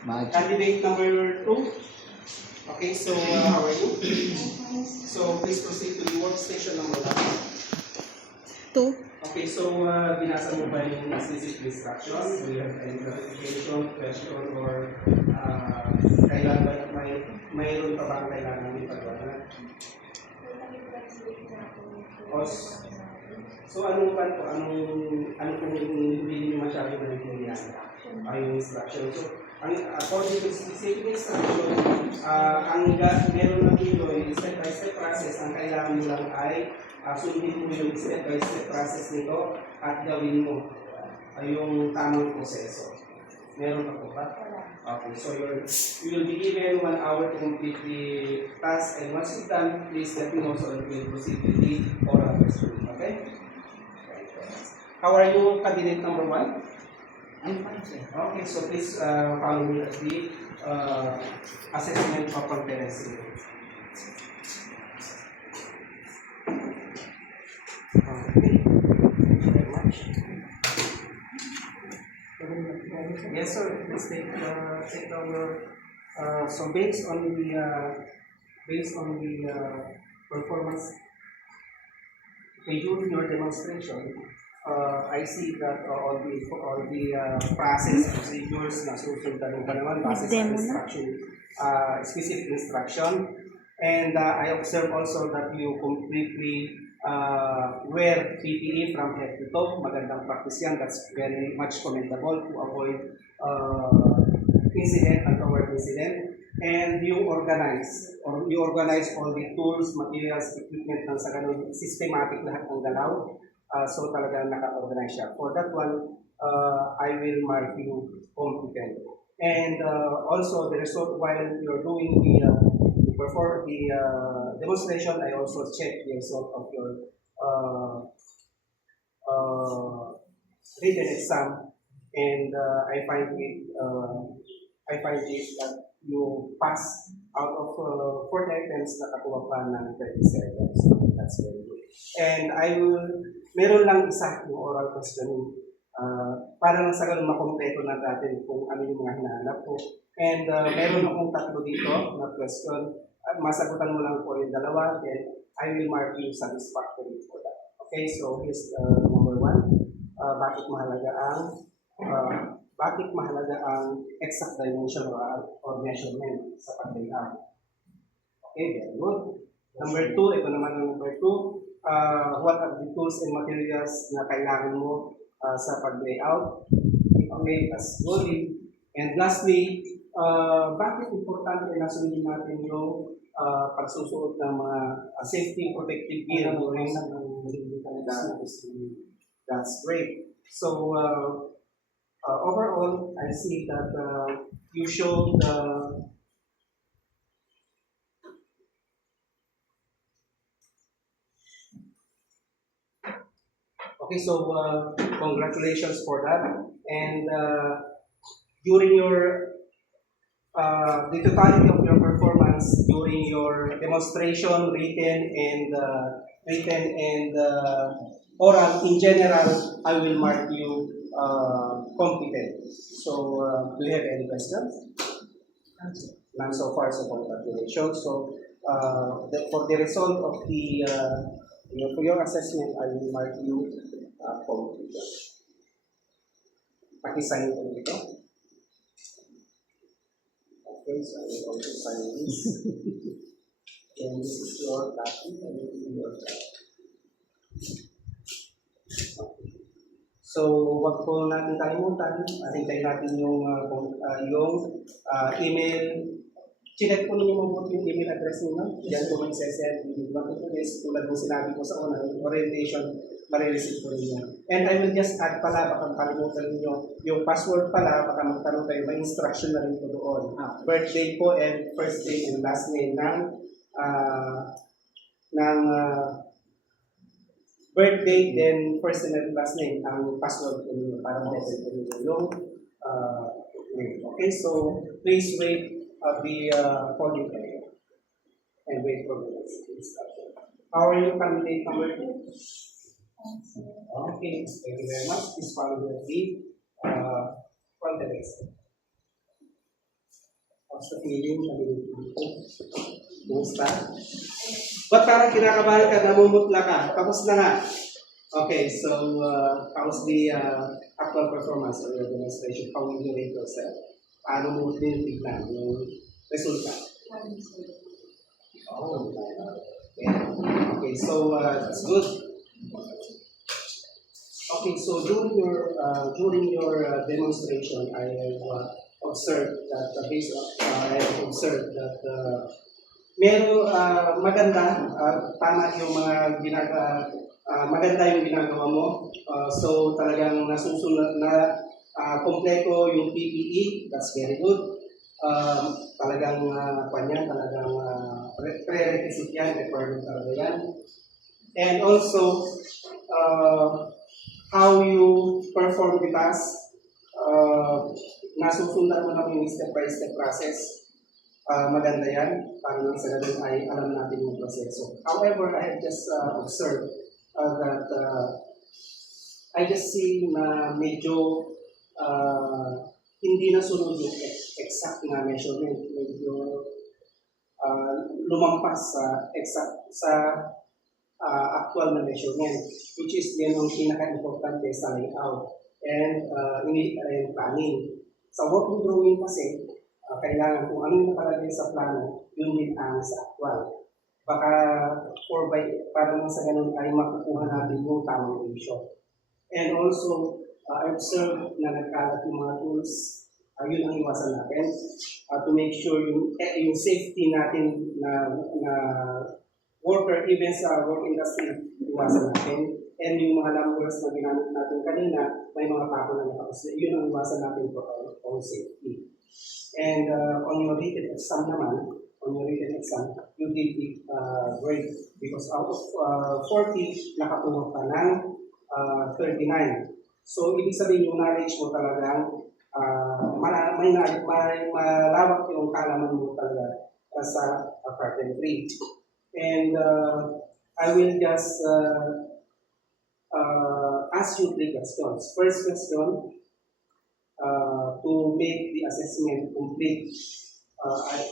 Candidate number 2. Okay, so how are you? So please proceed to the workstation number 1. 2. Okay, so binasa mo ba yung specific instructions? Do you have any clarification, question, or kailangan ba, mayroon pa ba ang kailangan ipagawa? So ano ba ito? Ano kung hindi nyo masyado naintindihan? Yung instruction. So, according to specific instruction, ang meron na dito yung step-by-step process, ang kailangan mo lang ay sundin mo yung step-by-step process nito at gawin mo yung tamang proseso. Meron pa po ba? Okay, so you will be given 1 hour to complete the task, and once you've done, please let me know so that we will proceed with the oral question. Okay? How are you, candidate number 1? I'm fine, sir. Okay, so please follow me at the assessment of competency. Okay. Thank you very much. Yes, sir. Please take down your. So based on the performance during your demonstration, I see that all the process procedures na susundan mo pa naman base sa instruction, specific instruction, and I observe also that you completely wear PPE from head to toe. Magandang practice yan. That's very much commendable to avoid incident, untoward incident. And you organize all the tools, materials, equipment ng sa ganun, systematic lahat ng galaw. So talagang naka-organize siya. For that one, I will mark you competent. And also the result while you're doing the demonstration, I also check the result of your written exam, and I find it that you pass out of 40 items, nakakuha pa ng 37. So that's very good. And meron lang isa yung oral questioning. Para lang sa ganun makompleto na natin kung ano yung mga hinahanap ko. And meron akong 3 dito na question. Masagutan mo lang po yung 2, then I will mark you satisfactory for that. Okay, so here's number 1. Bakit mahalaga ang exact dimension or measurement sa pag-layout? Okay, very good. Number 2, ito naman ang number 2. What are the tools and materials na kailangan mo sa pag-layout? Okay, that's good. And lastly, bakit importante na sundin natin yung pagsusuot ng mga safety protective gear? That's great. So, overall, I see that you showed okay, so congratulations for that. And during your the totality of your performance during your demonstration, written and oral in general, I will mark you competent. So, do you have any questions? None so far, so congratulations. So, for the result of for your assessment, I will mark you competent. Paki-sign ko dito. Okay, so I will also sign this. And this is your copy, and this is your copy. So, wag po natin kalimutan, hintayin natin yung email. Chinek po ninyo mabuti yung email address ninyo. Yan po mag-sesend. Tulad ng sinabi ko sa una, orientation, marireceive po ninyo. And I will just add pala, baka kalimutan ninyo, yung password pala, baka magtanong kayo, may instruction na rin po doon. Birthday po and first name and last name ng birthday, then first and last name, ang password ko ninyo para ma-send ko ninyo yung name. Okay, so please wait the polling area and wait for the next instruction. How are you, candidate number 2? Okay, thank you very much. Please follow the context. How's the feeling? Kumusta? Ba't parang kinakabahan ka, namumutla ka? Tapos na nga. Okay, so how's the actual performance of your demonstration? How will you rate yourself? Paano mo din tignan yung resulta? Oh, okay, so that's good. Okay, so during your demonstration, I have observed that meron maganda, tama yung mga maganda yung ginagawa mo. So talagang nasusunod na kompleto yung PPE, that's very good. Talagang talagang prerequisite yan, requirement talaga yan. And also, how you perform the task, nasusundan mo lang yung step-by-step process. Maganda yan, para nang sa ganun ay alam natin yung proseso. However, I have just observed that I just see na medyo hindi nasunod yung exact na measurement. Medyo lumampas sa exact sa actual na measurement, which is yan ang pinaka-importante sa layout and planning. Sa working drawing kasi, kailangan kung ano yung nakalagay sa plano, yun din ang sa actual. Baka para lang sa ganun ay makukuha natin yung tamang ratio. And also, I observed na nagkalat yung mga tools, yun ang iwasan natin to make sure yung safety natin na worker, even sa work industry, iwasan natin. And yung mga numbers na ginamit natin kanina, may mga pako na nakapos. Yun ang iwasan natin for our own safety. And on your written exam naman, you did it great because out of 40, nakakuha ka ng 39. So, ibig sabihin yung knowledge mo talagang may malawak yung kalaman mo talaga sa carpentry. And I will just ask you 3 questions. First question, to make the assessment complete.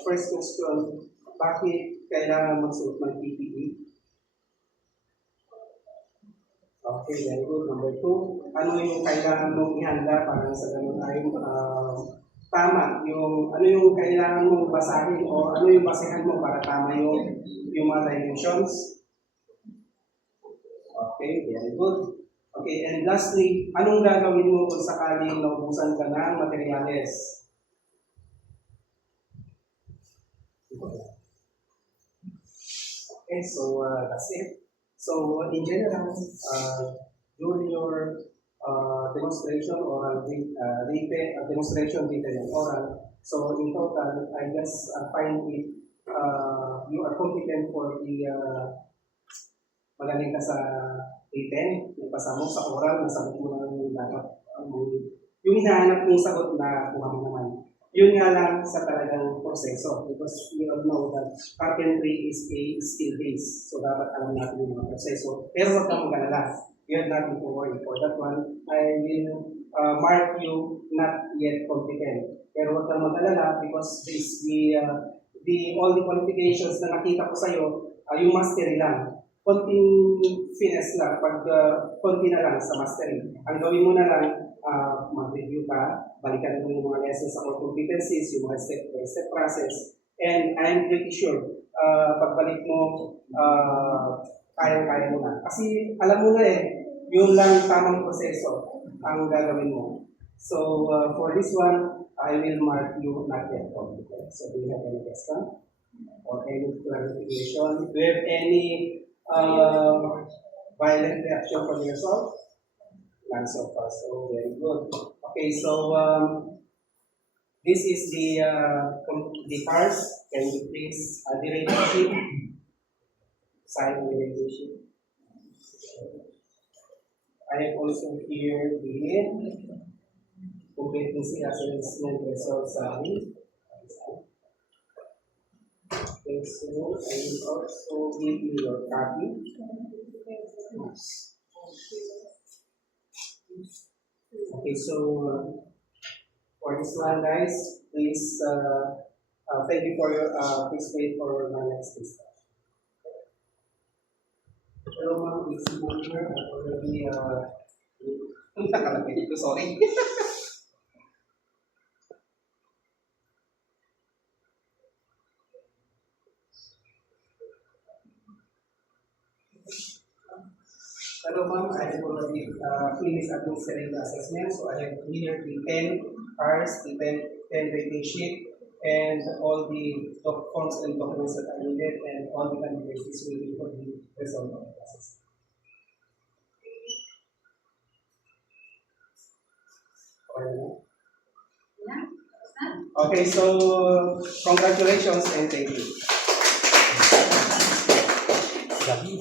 First question, bakit kailangan magsuot ng PPE? Okay, very good. Number 2, ano yung kailangan mong ihanda para sa ganun ay tama yung ano yung kailangan mong basahin o ano yung basehan mo para tama yung mga dimensions. Okay, very good. Okay, and lastly, anong gagawin mo kung sakaling naubusan ka ng materyales? Okay, so that's it. So in general, during your demonstration oral demonstration data yung oral. So in total, I just find it you are competent for the magaling ka sa written, nagpasa mo sa oral, nasagot mo na yung dapat yung hinahanap mong sagot na kuha mo naman. Yun nga lang sa talagang proseso because we all know that carpentry is a skill base. So dapat alam natin yung mga proseso. Pero huwag kang mag-alala. You have nothing to worry. For that one, I will mark you not yet competent. Pero huwag kang mag-alala because this all the qualifications na nakita ko sa'yo, yung mastery lang. Konting finesse lang, konti na lang sa mastery. Ang gawin mo na lang, mag-review ka, balikan mo yung mga lessons sa core competencies, yung mga step-by-step process, and I'm pretty sure, pagbalik mo, kaya-kaya mo na. Kasi alam mo na yun lang tamang proseso ang gagawin mo. So, for this one, I will mark you not yet competent. So, do you have any question? Or any clarification? Do you have any violent reaction from yourself? None so far, so very good. Okay, so this is the cars. Can you please the rating sheet? Sign the rating sheet. I have also here the competency assessment results. Okay, so I will also give you your copy. Okay, so for this one, guys, please Thank you for your, please wait for my next discussion. Hello, ma'am. It's here. I already, nakalagay dito, sorry. Hello, ma'am. I have already finished administering the assessment. So I have cleared the 10 cars, the 10 rating sheet, and all the forms and documents that are needed, and all the candidates is waiting for the result of the assessment. Okay, so congratulations and thank you.